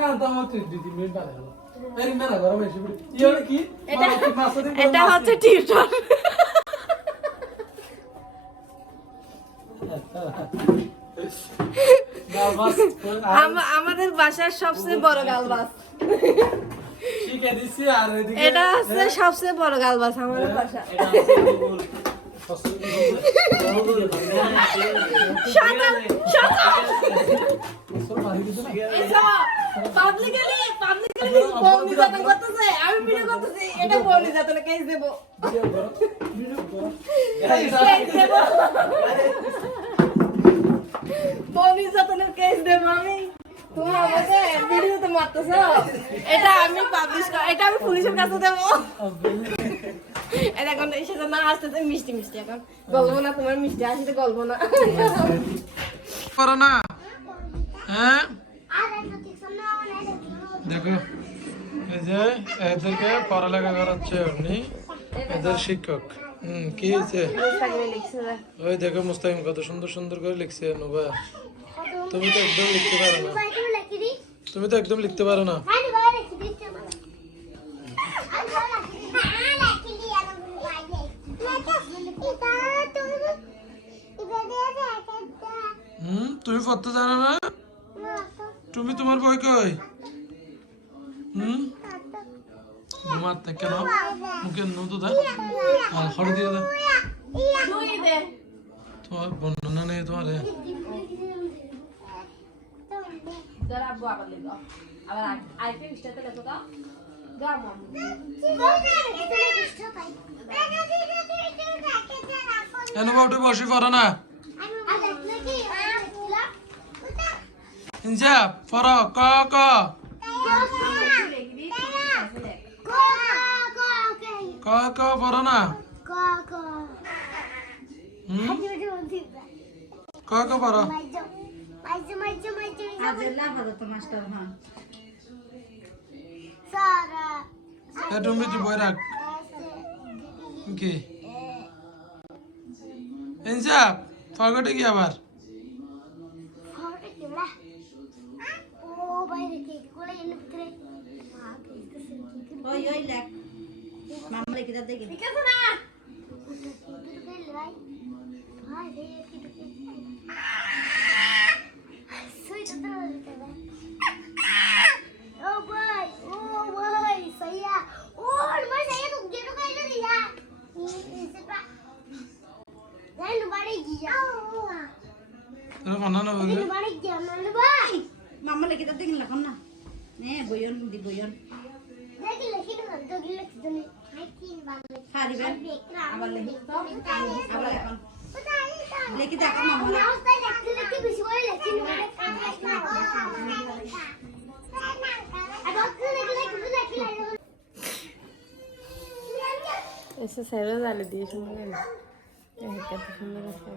হ্যাঁ তো আমার 2-3 মিনিট বাদে হলো এই মেলা গরম এসে পড়ি ইয়ে কি এটা হচ্ছে টিউটর গালবাস আমাদের বাসার সবচেয়ে বড় গালবাস শিখে দিছি আর এদিকে এটা হচ্ছে সবচেয়ে বড় গালবাস আমাদের বাসা আমি ভিডিও করতেছি এটা বলি যাতে কেস দেবো বলি যাতে কেস দেবো আমি তুমি আমাকে ভিডিওতে মারতেছ এটা আমি পাবলিশ এটা আমি পুলিশের কাছে দেবো এখন সেটা না আসতেছে মিষ্টি মিষ্টি এখন গল্প না তোমার মিষ্টি আসতে গল্প না করো না হ্যাঁ দেখো এই যে এদেরকে পড়ালেখা করাচ্ছে আপনি এদের শিক্ষক কি হয়েছে ওই দেখো মুস্তাকিম কত সুন্দর সুন্দর করে লিখছে নুবা তুমি তো একদম লিখতে পারো না তুমি তো একদম লিখতে পারো না তুমি পড়তে জানো না তুমি তোমার বই কই ঘুমাতে কেন মুখে নুদু দা আর হড় দিয়ে দা তোমার বর্ণনা নেই তোমার এনুবা বসে পড়ো না ইনজা পড়ো ক ক ক ক পড়ো না ক ক পড়ো তুমি তুই বই রাখ কি ইনসাফ ফগটে কি আবার ওই ওই লেখ মামা লিখে দাও দেখি ঠিক আছে না মামা লিখে দাও দেখি লেখন না বইয়ন দি বইয়ন এসে সেরো জালে দিয়ে সুন্দর কত সুন্দর আছে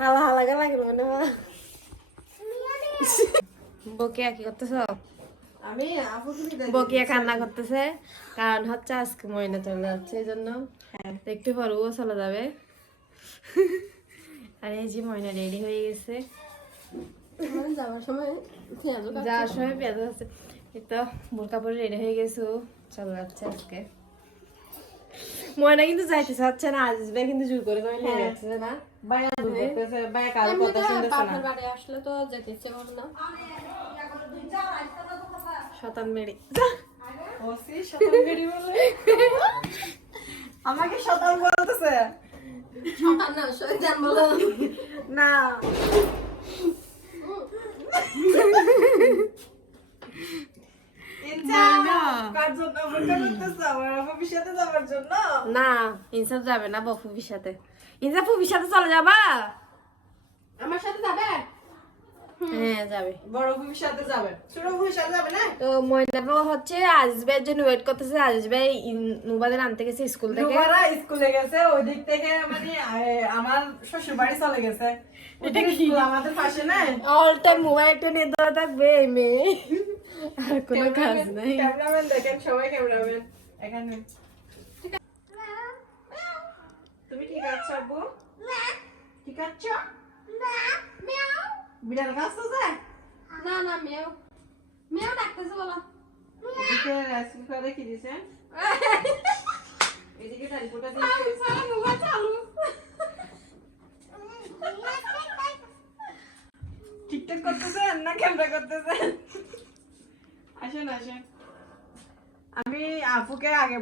হালা হালা লাগে মনে হয় বকিয়া কি করতেছ বকিয়া কান্না করতেছে কারণ হচ্ছে আজকে ময়না চলে যাচ্ছে এই জন্য একটু পর ও চলে যাবে আর এই যে ময়না রেডি হয়ে গেছে যাওয়ার সময় পেঁয়াজ আছে এই তো বোরকা পরে রেডি হয়ে গেছে ও চলে যাচ্ছে আজকে ময়না কিন্তু যাইতেছে হচ্ছে না আসবে কিন্তু জোর করে করে নিয়ে যাচ্ছে না আসলে তো যেতেছে না শতান মেরি আমাকে শতান বলতেছে না না ইনসাফ যাবে না ফুপির সাথে ইনসাফ ফুপির সাথে চলে যাবা আমার সাথে যাবে হ্যাঁ যাবে বড় ফুপির সাথে যাবে ছোট ফুপির সাথে যাবে না তো ময়না হচ্ছে আজিজবের জন্য ওয়েট করতেছে আজিজ ভাই নুবাদের আনতে গেছে স্কুল থেকে নুবারা স্কুলে গেছে ওই দিক থেকে মানে আমার শ্বশুর বাড়ি চলে গেছে এটা কি আমাদের পাশে না অল টাইম মোবাইলটা নিয়ে ধরে থাকবে এই মেয়ে আর কোনো কাজ নাই ক্যামেরাম্যান দেখেন সবাই ক্যামেরাম্যান এখানে তুমি ঠিক আছো আব্বু ঠিক আছো বিড়াল কাছে যায় না না মেও মেও ডাকতেছে বলো এদিকে রাইস কুকারে কি দিছেন এদিকে টেলিফোনটা দিয়েছে চালু টিকটক করতেছেন না ক্যামেরা করতেছেন আসেন আসেন আমি আপুকে আগে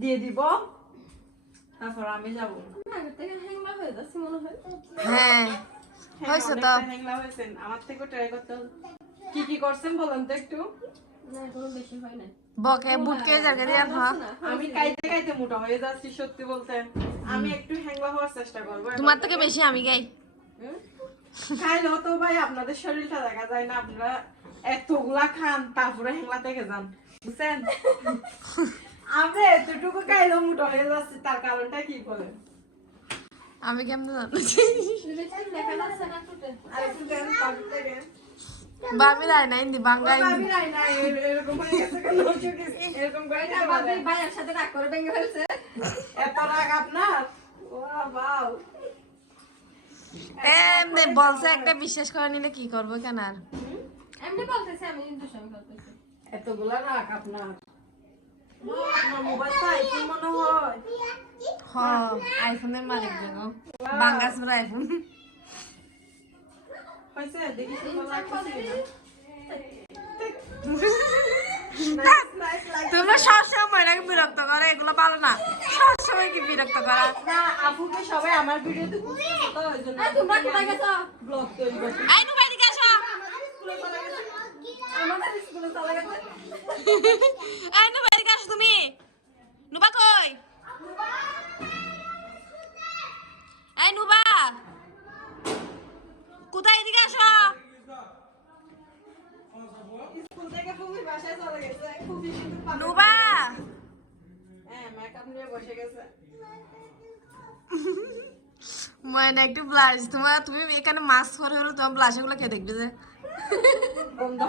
দিয়ে দিব তারপর আমি যাব আগে থেকে হ্যাংলা হয়ে যাচ্ছে মনে হয় হ্যাঁ হইছে তো হ্যাংলা হইছেন আমার থেকে ট্রাই করতে কি কি করছেন বলেন তো একটু না কোনো বেশি হয় না বকে বুটকে জায়গা দিয়ে হ্যাঁ আমি কাইতে কাইতে মোটা হয়ে যাচ্ছি সত্যি বলতে আমি একটু হ্যাংলা হওয়ার চেষ্টা করব তোমার থেকে বেশি আমি গাই খাইলেও তো ভাই আপনাদের শরীরটা দেখা যায় না আপনারা এতগুলা খান তারপরে হ্যাংলা থেকে যান বুঝছেন আমরা এতটুকু খাইলেও মোটা হয়ে যাচ্ছি তার কারণটা কি বলেন আমি কেমনে জানি বাবি রাই না ইন্দি বাঙ্গাই বাবি রাই না এরকম হয়ে গেছে কেন এরকম করে না বাবি ভাইয়ের সাথে রাগ করে ভেঙে ফেলছে এত রাগ আপনার ওয়াও এমনি বলছে একটা বিশ্বাস করে নিলে কি করব কেন আর এমনি বলতেছে আমি দুষ্টামি করতেছি এতগুলা রাগ আপনার মোবাইলটা আইফোন মনে হয় হ্যাঁ আইফোনের মালিক দেখো বাঙ্গাসুর আইফোন হইছে দেখি কি বলা তোমরা সবসময় মহিলাকে বিরক্ত করে এগুলো ভালো না সবসময় কি বিরক্ত করা না আপুকে সবাই আমার ভিডিওতে বুঝতেছে তো ওইজন্য তোমরা কোথায় গেছো ব্লগ তৈরি করতে আই নু বাইরে আসো আমাদের স্কুলে চলে গেছে আই নু বাইরে আসো তুমি নুবা কই এই নুবা কোথায় এদিকে আসো স্কুল থেকে ফুফির বাসায় চলে গেছে ফুফি কিন্তু নুবা হ্যাঁ মেকআপ নিয়ে বসে গেছে মানে একটু ব্লাশ তুমি এখানে মাস্ক পরে হলো তোমার ব্লাশ গুলো কে দেখবে যে বন্ধ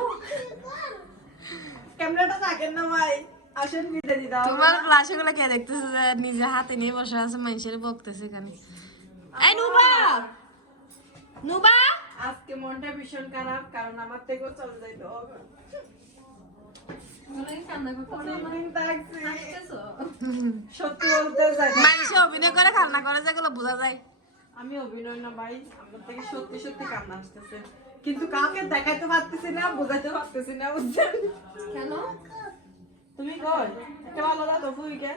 ক্যামেরাটা থাকেন না ভাই আসেন ভিডিও দি দাও তোমার ব্লাশ গুলো কে দেখতেছে যে নিজে হাতে নিয়ে বসে আছে মানুষের বকতেছে এখানে এই নুবা নুবা আজকে মনটা ভীষণ খারাপ কারণ আমার থেকেও চলে যাইতো সত্যি বলতে মানুষ অভিনয় করে কান্না করে যেগুলো বোঝা যায় আমি অভিনয় না ভাই আমার থেকে সত্যি সত্যি কান্না আসতেছে কিন্তু কাউকে দেখাইতে পারতেছি না বোঝাইতে পারতেছি না বুঝছেন কেন তুমি কই একটা ভালো দাও তো ফুইকে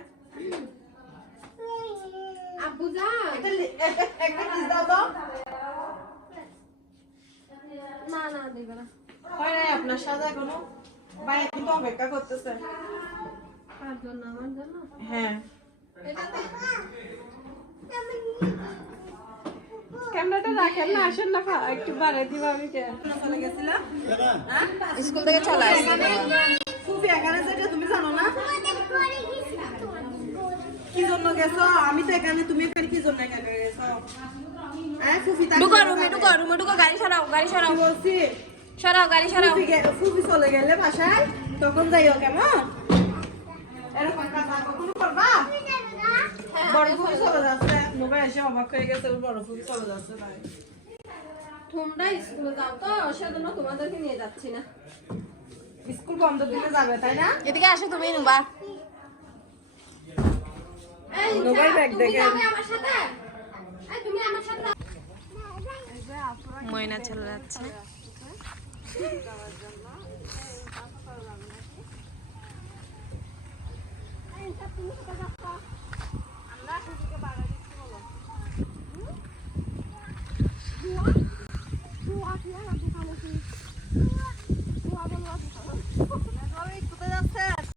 আব্বু যা একটা কিস দাও তো না না দেব না হয় না আপনার সাথে কোনো ভাই কিন্তু অপেক্ষা করতেছে কার জন্য আমার জন্য হ্যাঁ ক্যামেরাটা রাখেন না আসেন না একটু বাড়াই দিব আমি কে চলে গেছিলাম স্কুল থেকে চলে আসছি ফুফি এখানে যেটা তুমি জানো না কি জন্য গেছো আমি তো এখানে তুমি এখানে কি জন্য এখানে গেছো হ্যাঁ ফুফি ঢুকো রুমে গাড়ি সরাও বলছি সরাও গাড়ি সরাও ফুফি চলে গেলে বাসায় তখন যাইও কেমন এরকম কাজ কখনো করবা বড় ফুফি চলে যাচ্ছে মোবাইল এসে অবাক হয়ে গেছে বড় ফুফি চলে যাচ্ছে ভাই তোমরা স্কুলে যাও তো সেজন্য তোমাদেরকে নিয়ে যাচ্ছি না স্কুল বন্ধ দিলে যাবে তাই না এদিকে আসো তুমি নুবা এই মোবাইল ব্যাগ দেখে তুমি আমার সাথে তুমি আমার সাথে ময়না চলে যাচ্ছে